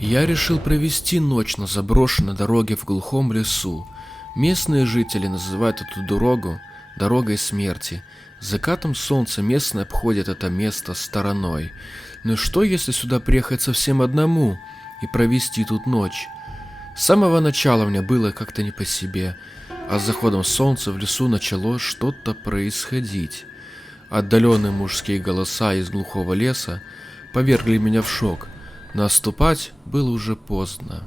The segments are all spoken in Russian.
Я решил провести ночь на заброшенной дороге в глухом лесу. Местные жители называют эту дорогу «дорогой смерти». С закатом солнца местные обходят это место стороной. Но что, если сюда приехать совсем одному и провести тут ночь? С самого начала мне было как-то не по себе, а с заходом солнца в лесу начало что-то происходить. Отдаленные мужские голоса из глухого леса повергли меня в шок, но отступать было уже поздно.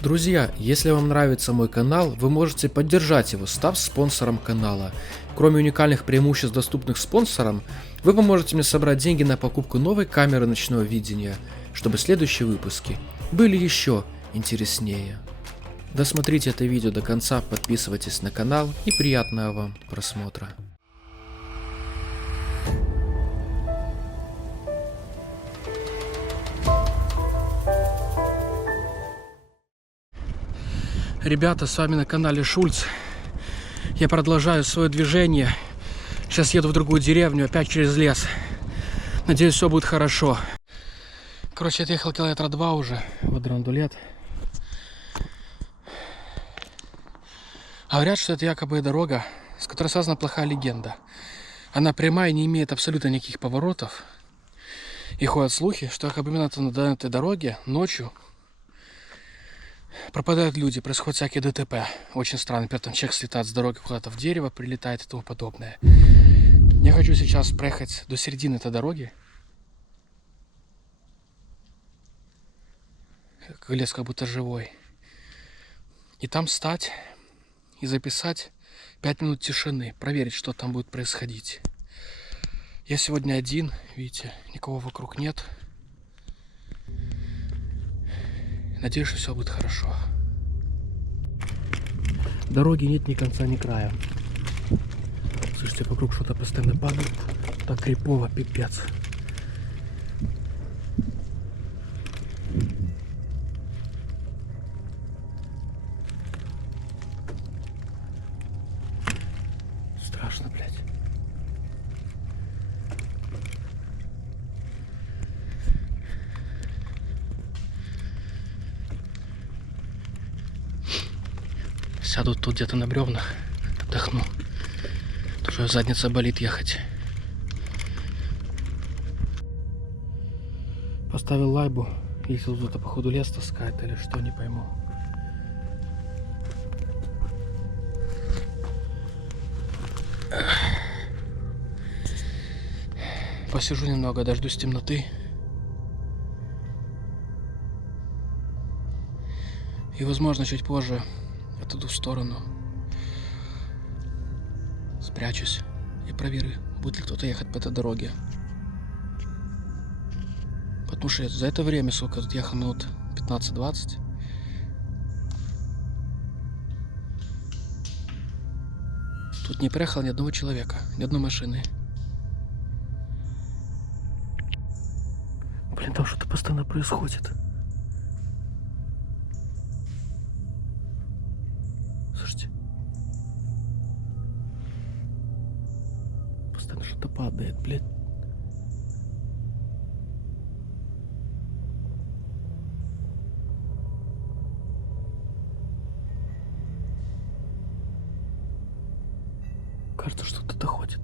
Друзья, если вам нравится мой канал, вы можете поддержать его, став спонсором канала. Кроме уникальных преимуществ, доступных спонсорам, вы поможете мне собрать деньги на покупку новой камеры ночного видения, чтобы следующие выпуски были еще интереснее. Досмотрите это видео до конца, подписывайтесь на канал и приятного вам просмотра. Ребята, с вами на канале Шульц. Я продолжаю свое движение. Сейчас еду в другую деревню, опять через лес. Надеюсь, все будет хорошо. Короче, я отъехал километра 2 уже в драндулет. Говорят, что это якобы дорога, с которой связана плохая легенда. Она прямая и не имеет абсолютно никаких поворотов. И ходят слухи, что якобы именно на этой дороге ночью пропадают люди, происходят всякие ДТП. Очень странно, например, там человек слетает с дороги куда-то в дерево, прилетает и тому подобное. Я хочу сейчас проехать до середины этой дороги. Лес как будто живой. И там встать и записать 5 минут тишины, проверить, что там будет происходить. Я сегодня один, видите, никого вокруг нет. Надеюсь, что все будет хорошо. Дороги нет ни конца, ни края. Слушайте, вокруг что-то постоянно падает. Так крипово, пипец. Страшно, блядь. Сяду тут где-то на бревнах, отдохну. Тоже задница болит ехать. Поставил лайбу, если кто-то походу лес таскает или что, не пойму. Посижу немного, дождусь темноты. И возможно чуть позже отойду в сторону, спрячусь и проверю, будет ли кто-то ехать по этой дороге. Потому что за это время, сколько тут ехал, минут 15-20. Тут не приехало ни одного человека, ни одной машины. Блин, там что-то постоянно происходит. Слушайте. Постоянно что-то падает, блядь. Кажется, что кто-то ходит.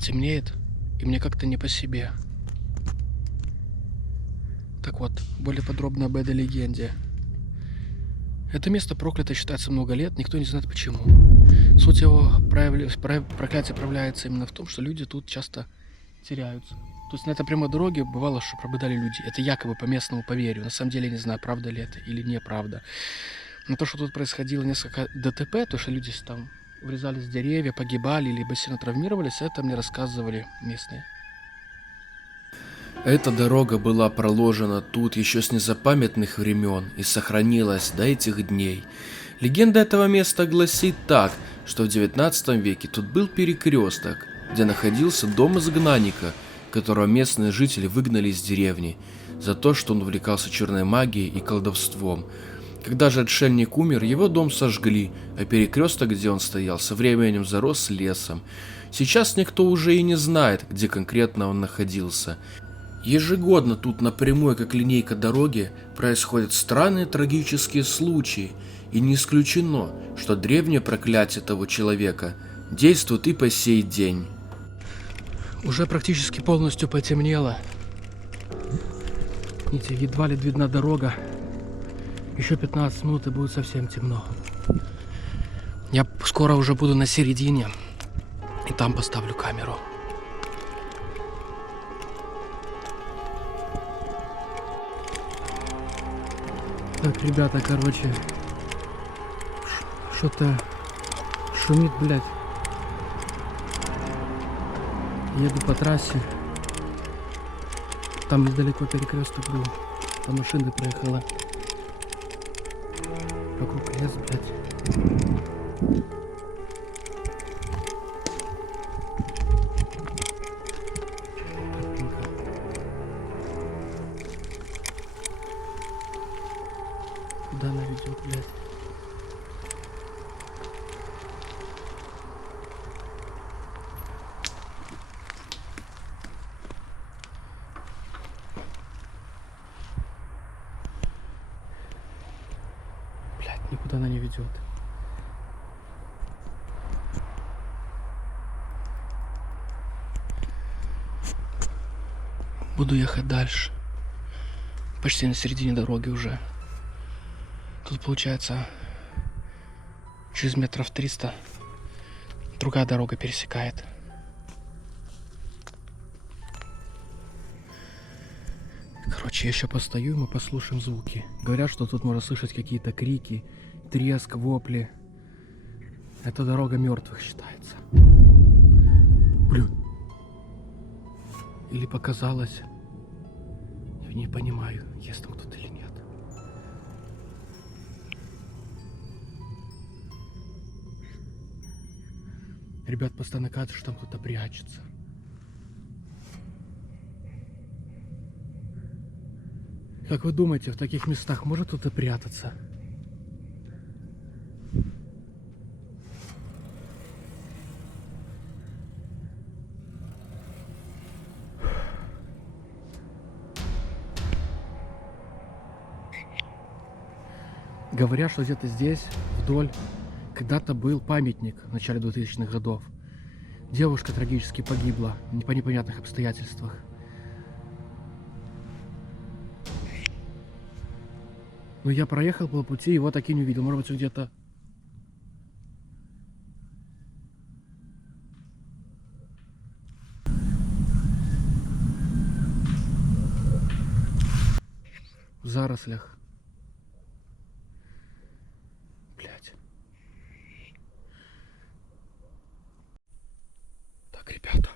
Темнеет, и мне как-то не по себе. Так вот, более подробно об этой легенде. Это место проклято считается много лет, никто не знает почему. Суть его проклятия проявляется именно в том, что люди тут часто теряются. То есть на этой прямой дороге бывало, что пропадали люди. Это якобы по местному поверью. На самом деле я не знаю, правда ли это или неправда. Но то, что тут происходило несколько ДТП, то, что люди там врезались в деревья, погибали, либо сильно травмировались, это мне рассказывали местные. Эта дорога была проложена тут еще с незапамятных времен и сохранилась до этих дней. Легенда этого места гласит так, что в 19 веке тут был перекресток, где находился дом изгнанника, которого местные жители выгнали из деревни. за то, что он увлекался черной магией и колдовством. Когда же отшельник умер, его дом сожгли, а перекресток, где он стоял, со временем зарос лесом. Сейчас никто уже и не знает, где конкретно он находился. Ежегодно тут напрямую, как линейка дороги, происходят странные трагические случаи, и не исключено, что древнее проклятие того человека действует и по сей день. Уже практически полностью потемнело. Видите, едва ли видна дорога. Еще 15 минут и будет совсем темно. Я скоро уже буду на середине. И там поставлю камеру. Так, ребята, короче. Что-то шумит, блядь. Еду по трассе. Там недалеко перекресток был. Там машина проехала. Вокруг лес, блядь. Куда она ведет, блядь? Блядь, никуда она не ведет. Буду ехать дальше. Почти на середине дороги уже. Тут получается через метров 300 другая дорога пересекает. Короче, я еще постою, и мы послушаем звуки. Говорят, что тут можно слышать какие-то крики, треск, вопли. Эта дорога мертвых считается. Блин. Или показалось. Я не понимаю, есть там кто-то или нет. Ребят, постоянно кажется, что там кто-то прячется. Как вы думаете, в таких местах может кто-то прятаться? Говорят, что где-то здесь, вдоль, когда-то был памятник в начале 2000-х годов. Девушка трагически погибла по непонятных обстоятельствах. Но я проехал по пути, его так и не увидел. Может быть, где-то... в зарослях. Блять. Так, ребята,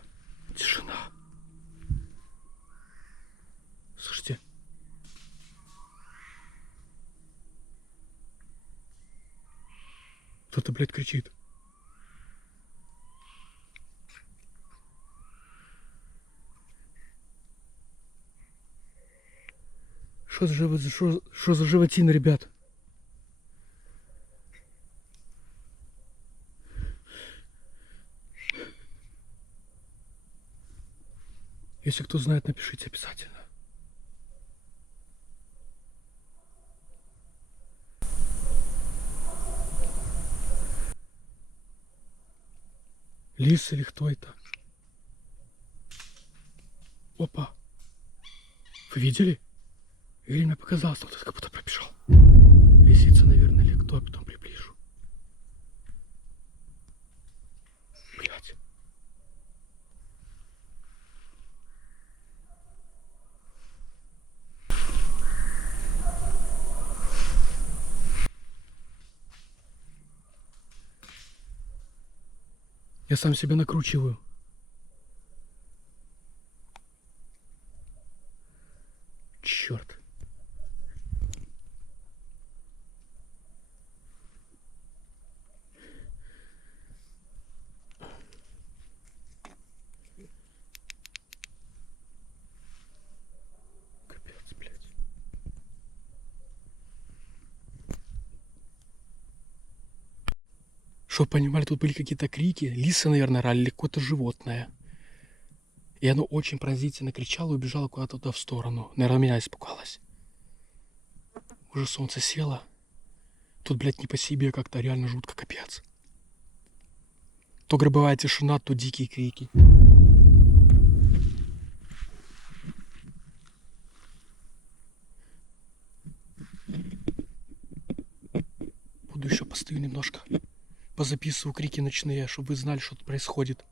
тишина. Слушайте. Кто-то, блядь, кричит. Что за животина, ребят? Если кто знает, напишите обязательно. Лис или кто это? Опа. Вы видели? Или мне показалось, что кто-то как будто пробежал. Лисица, наверное, или кто, я потом приближу. Блять. Я сам себя накручиваю. Черт. Капец, блядь. Чтоб вы понимали, тут были какие-то крики. Лисы, наверное, орали, или какое-то животное. И оно очень пронзительно кричало и убежало куда-то туда в сторону. Наверное, меня испугалось. Уже солнце село. Тут, блядь, не по себе, как-то реально жутко, капец. То гробовая тишина, то дикие крики. Буду еще постою немножко. Позаписываю крики ночные, чтобы вы знали, что тут происходит.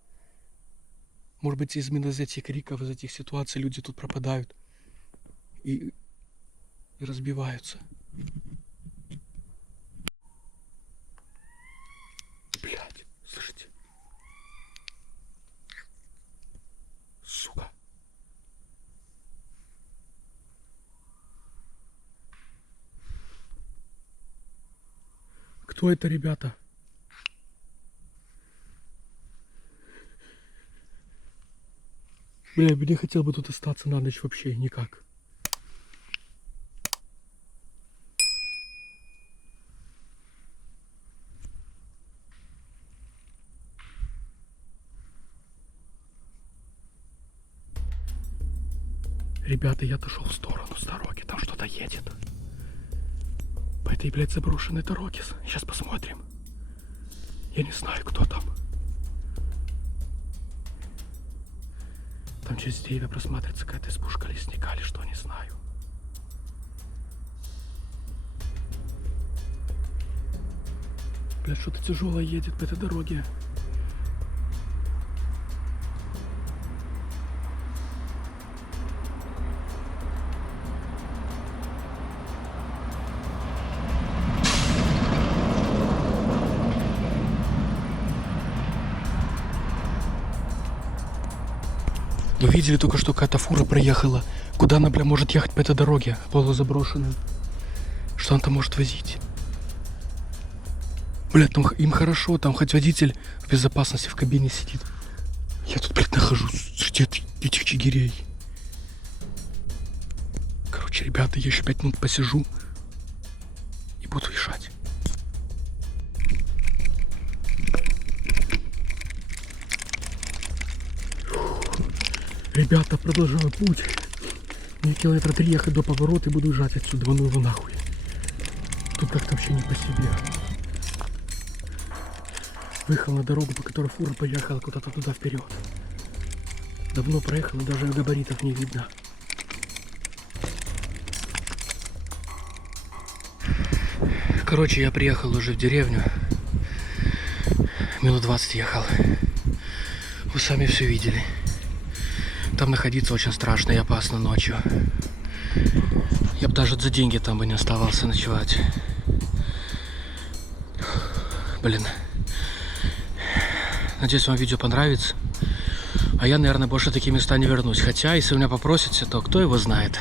Может быть, именно из этих криков, из этих ситуаций люди тут пропадают. И разбиваются. Блядь, слышите? Сука. Кто это, ребята? Бля, я не хотел бы тут остаться на ночь вообще никак. Ребята, я отошел в сторону с дороги, там что-то едет. По этой, блядь, заброшенной дороге. Сейчас посмотрим. Я не знаю, кто там. Там через деревья просматривается какая-то избушка лесника или что, не знаю. Блядь, что-то тяжелое едет по этой дороге. Вы видели только что какая-то фура проехала. Куда она, бля, может ехать по этой дороге, полузаброшенной? Что она там может возить? Бля, там им хорошо, там хоть водитель в безопасности в кабине сидит. Я тут, блядь, нахожусь среди этих чигирей. Короче, ребята, я еще 5 минут посижу и буду решать. Ребята, продолжаю путь. Мне километра 3 ехать до поворота и буду уезжать отсюда, ну его нахуй. Тут как-то вообще не по себе. Выехал на дорогу, по которой фура поехала куда-то туда вперед. Давно проехал, и даже габаритов не видно. Короче, я приехал уже в деревню. Минут 20 ехал. Вы сами все видели. Там находиться очень страшно и опасно ночью. Я бы даже за деньги там бы не оставался ночевать. Блин. Надеюсь, вам видео понравится. А я, наверное, больше в такие места не вернусь. Хотя, если меня попросите, то кто его знает.